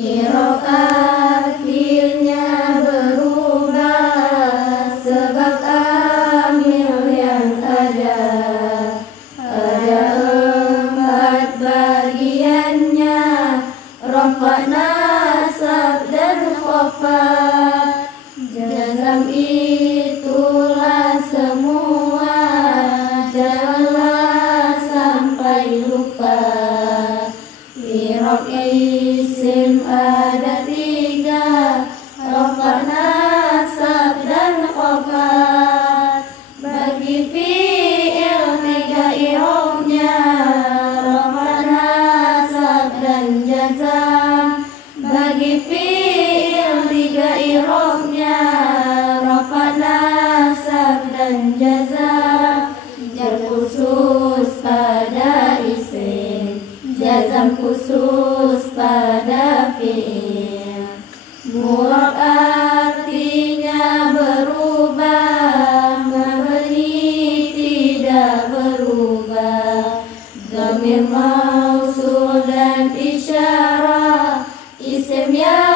I'rab akhirnya berubah sebab amil yang ada empat bagiannya, rafa, nasab, dan khafad. Jazam itulah semua, janganlah sampai lupa. I'rab isim ada tiga, rafa, nasab, dan khafad. Bagi fi'il tiga i'rabnya, rafa, nasab, dan jazam. Bagi fi'il tiga i'rabnya, rafa, nasab, dan jazam. Jar khusus pada isim, jazam khusus pada fi'il. Mu'rab artinya berubah, mabni tidak berubah. Dhamir mausul dan isyarah, isim yang